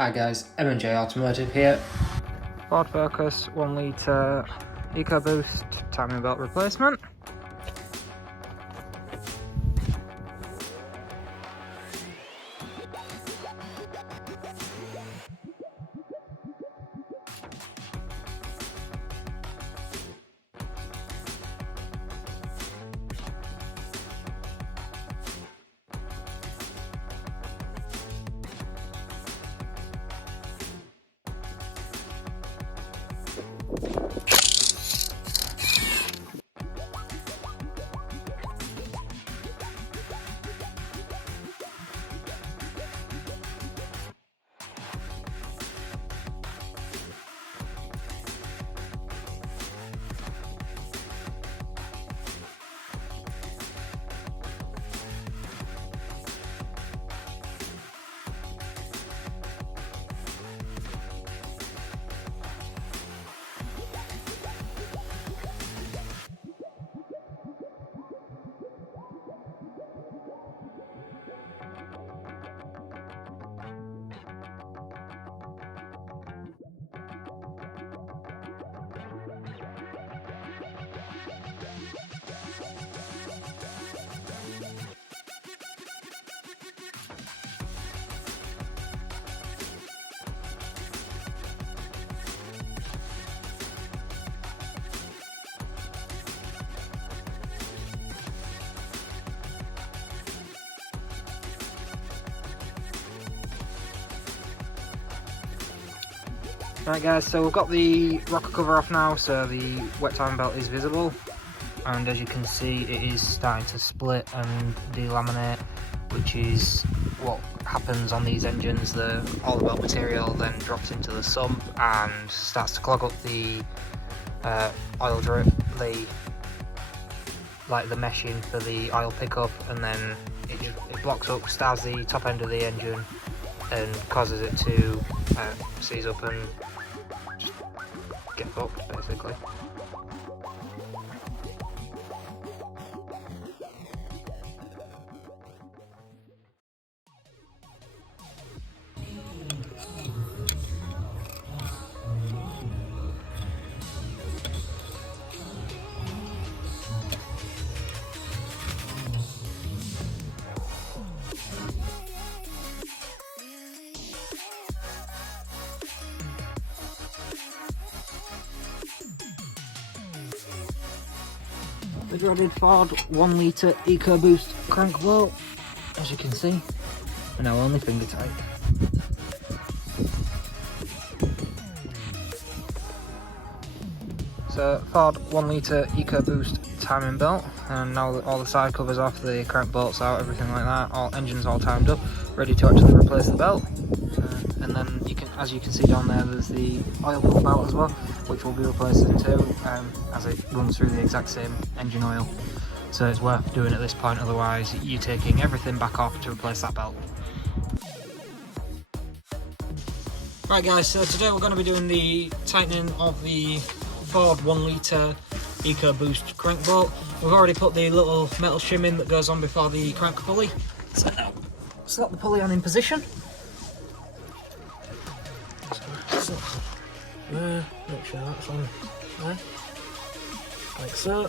Hi guys, M&J Automotive here. Ford Focus 1 litre Ecoboost timing belt replacement. Right guys, so we've got the rocker cover off now, so the wet timing belt is visible, and as you can see it is starting to split and delaminate, which is what happens on these engines. All the belt material then drops into the sump and starts to clog up the oil drip, the meshing for the oil pickup, and then it blocks up, stars the top end of the engine and causes it to seize up and just get fucked basically. The dreaded Ford 1 litre Ecoboost crank bolt, as you can see, are now only finger tight. So Ford 1 litre Ecoboost timing belt, and now that all the side covers off, the crank bolts out, everything like that, all engines all timed up, ready to actually replace the belt. And then as you can see down there, there's the oil pump out as well, which will be replacing too, as it runs through the exact same engine oil. So it's worth doing at this point, otherwise you're taking everything back off to replace that belt. Right guys, so today we're going to be doing the tightening of the Ford 1 litre Ecoboost crank bolt. We've already put the little metal shim in that goes on before the crank pulley. So now, slot the pulley on in position. Make sure that's on there, like so.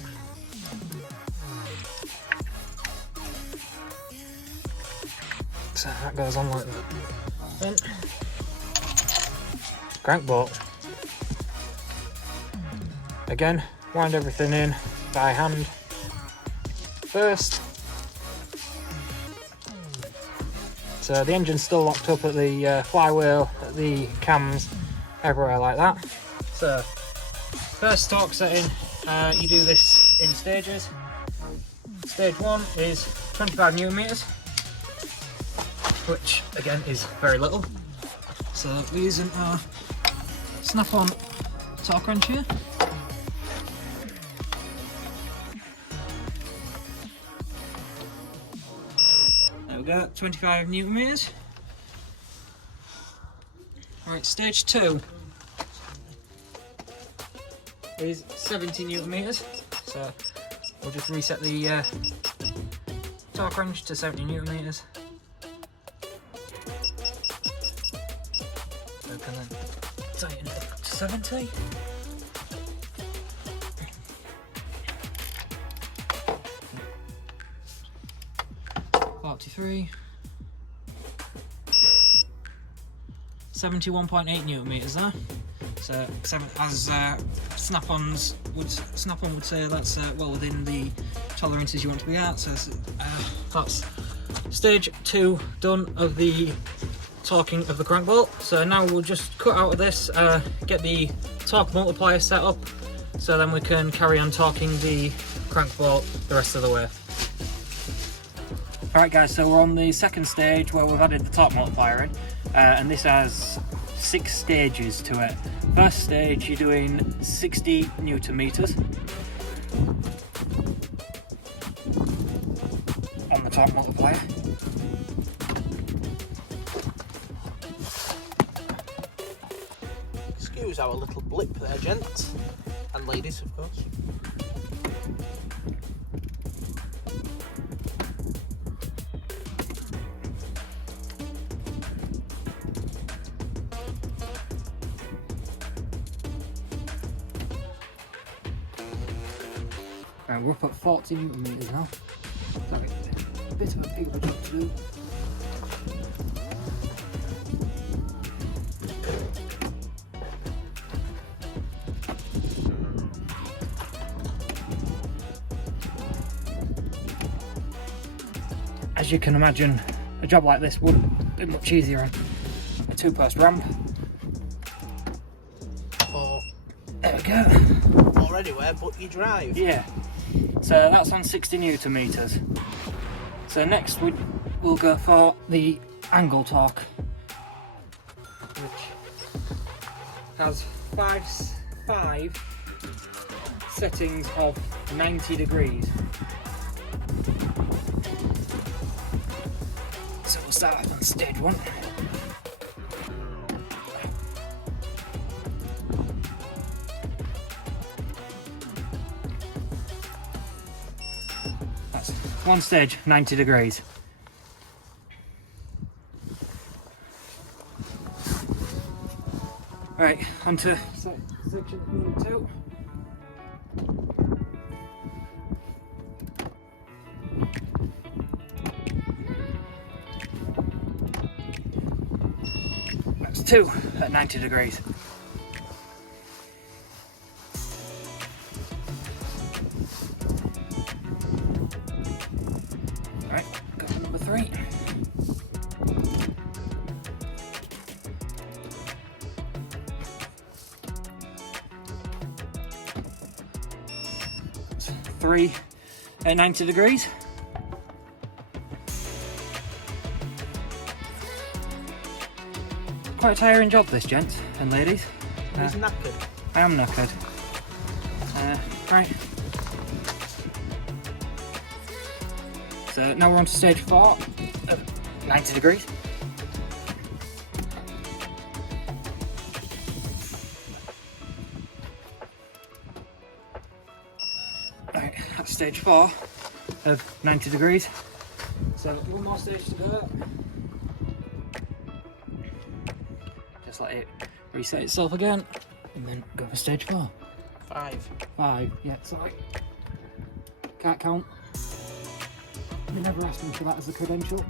So that goes on like that. Then crank bolt. Again, wind everything in by hand first. So the engine's still locked up at the flywheel, at the cams, everywhere like that. So first torque setting, you do this in stages. Stage 1 is 25 Newton meters, which again is very little. So we're using our snap-on torque wrench here. There we go, 25 Newton meters. Right, stage 2 is 70 Newton meters. So we'll just reset the torque wrench to 70 Newton meters. So we can then tighten it up to 70. .43. 71.8 newton meters there. So as Snap-on would say, that's well within the tolerances you want to be at. So that's stage 2 done of the torquing of the crank bolt. So now we'll just cut out of this, get the torque multiplier set up, so then we can carry on torquing the crank bolt the rest of the way. Alright guys, so we're on the second stage where we've added the torque multiplier in, and this has 6 stages to it. First stage, you're doing 60 newton meters on the torque multiplier. Excuse our little blip there, gents and ladies, of course. Right, we're up at 40 newton meters now. Sorry, a bit of a bigger job to do. As you can imagine, a job like this would be much easier on a 2-post ramp. Or There we go. or anywhere but you drive. Yeah. So that's on 60 newton meters. So next we'll go for the angle torque, which has five settings of 90 degrees. So we'll start off on stage 1. That's one stage, 90 degrees. Right, onto section number 2. That's 2 at 90 degrees. Right, go for number 3. That's 3 at 90 degrees. Quite a tiring job this, gents and ladies. He's knackered. I am knackered. Right. So now we're on to stage 4 of 90 degrees. Right, that's stage 4 of 90 degrees. So one more stage to go. Just let it reset itself again, and then go for stage 4. 5, yeah, sorry. Can't count. They never asked me for that as a credential.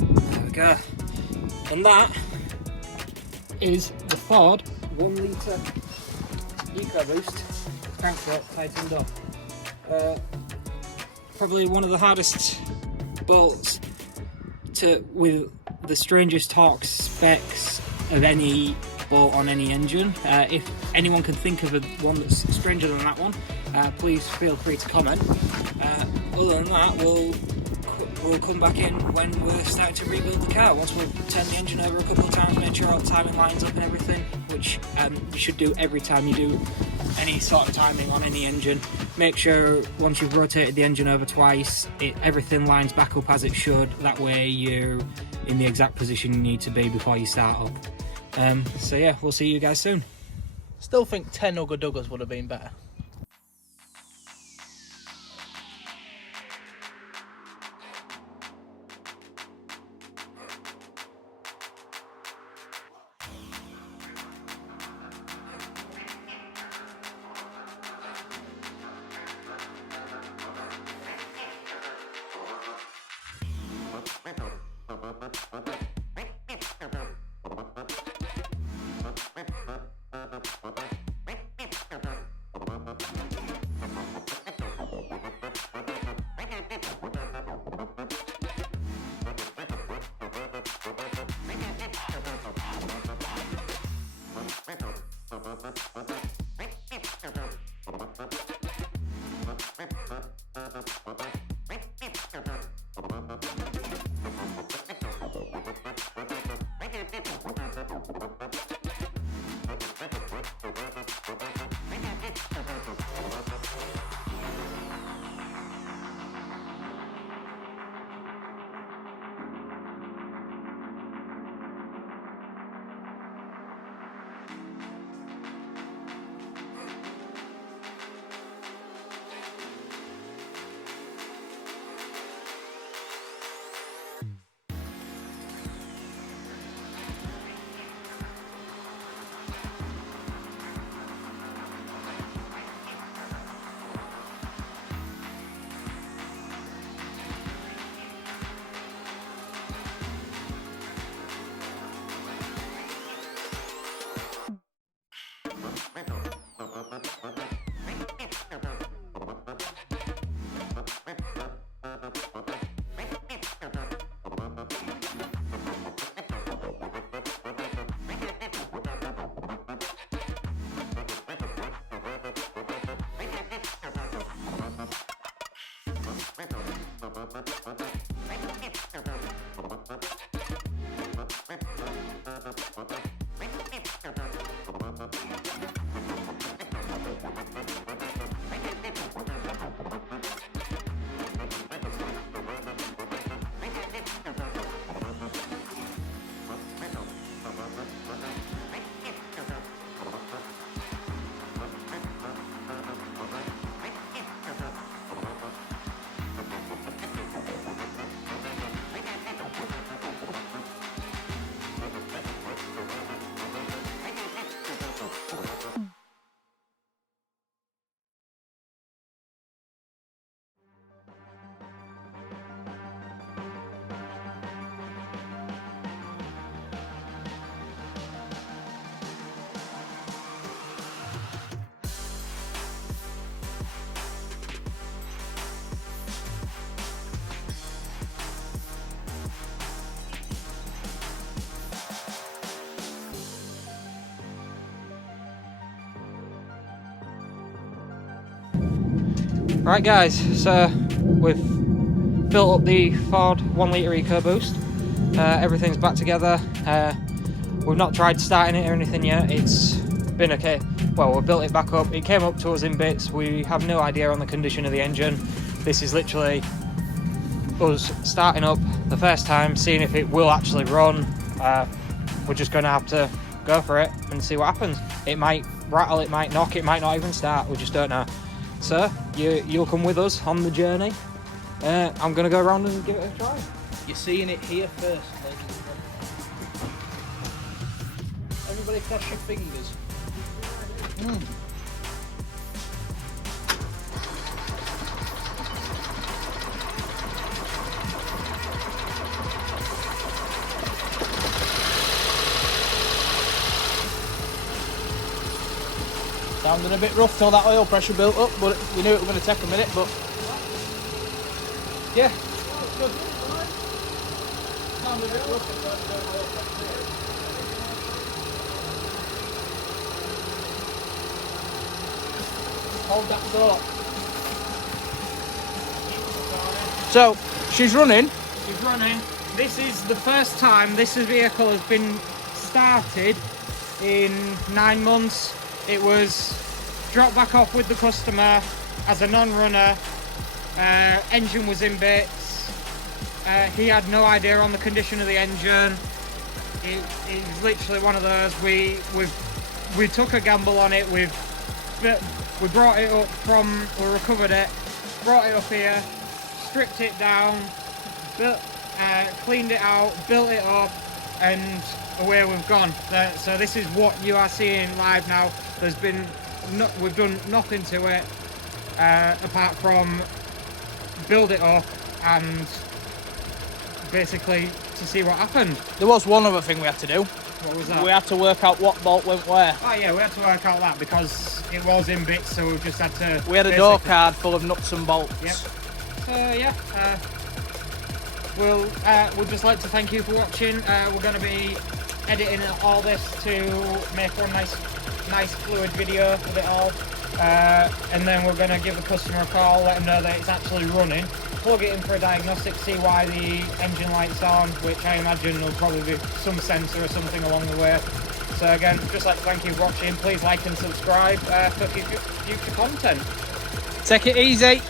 There we go. And that is the Ford 1 litre EcoBoost crankshaft tightened up. Probably one of the hardest bolts with the strangest torque specs of any bolt on any engine. If anyone can think of one that's stranger than that one, please feel free to comment. Other than that, we'll come back in when we're starting to rebuild the car. Once we've turned the engine over a couple of times, make sure all the timing lines up and everything, which you should do every time you do any sort of timing on any engine. Make sure once you've rotated the engine over twice, everything lines back up as it should. That way you're in the exact position you need to be before you start up. So yeah, we'll see you guys soon. Still think 10 Ugga Duggers would have been better. Right guys, so we've built up the Ford 1 litre EcoBoost. Everything's back together. We've not tried starting it or anything yet. It's been okay. Well, we've built it back up. It came up to us in bits. We have no idea on the condition of the engine. This is literally us starting up the first time, seeing if it will actually run. We're just going to have to go for it and see what happens. It might rattle, it might knock, it might not even start. We just don't know. So you'll come with us on the journey. I'm going to go around and give it a try. You're seeing it here first, ladies and gentlemen. Everybody cross your fingers. Sounding a bit rough till that oil pressure built up, but we knew it was going to take a minute, but yeah, it's good. Sounded a bit rough. Hold that thought. So, she's running. She's running. This is the first time this vehicle has been started in 9 months. It was dropped back off with the customer as a non-runner. Engine was in bits. He had no idea on the condition of the engine. It's literally one of those. We took a gamble on it. We brought it up from, we recovered it, brought it up here, stripped it down, cleaned it out, built it up, and away we've gone. So this is what you are seeing live now. We've done nothing to it apart from build it up and basically to see what happened. There was one other thing we had to do. What was that? We had to work out what bolt went where. Oh yeah, we had to work out that because it was in bits, so we just had to... We had a door card full of nuts and bolts. Yep. So yeah, we'd just like to thank you for watching. We're going to be editing all this to make one nice fluid video of it all. And then we're going to give the customer a call, let them know that it's actually running, plug it in for a diagnostic, see why the engine light's on, which I imagine will probably be some sensor or something along the way. So again, just like to thank you for watching. Please like and subscribe for future content. Take it easy.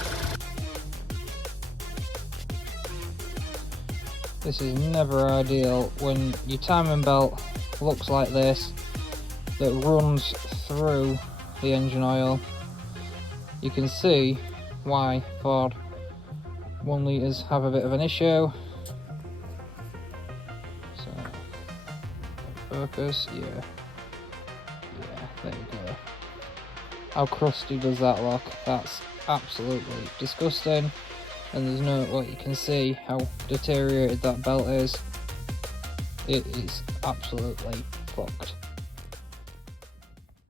This is never ideal when your timing belt looks like this, that runs through the engine oil. You can see why Ford 1 litres have a bit of an issue. So, focus, yeah, there you go. How crusty does that look? That's absolutely disgusting. And there's no way you can see how deteriorated that belt is. It is absolutely fucked.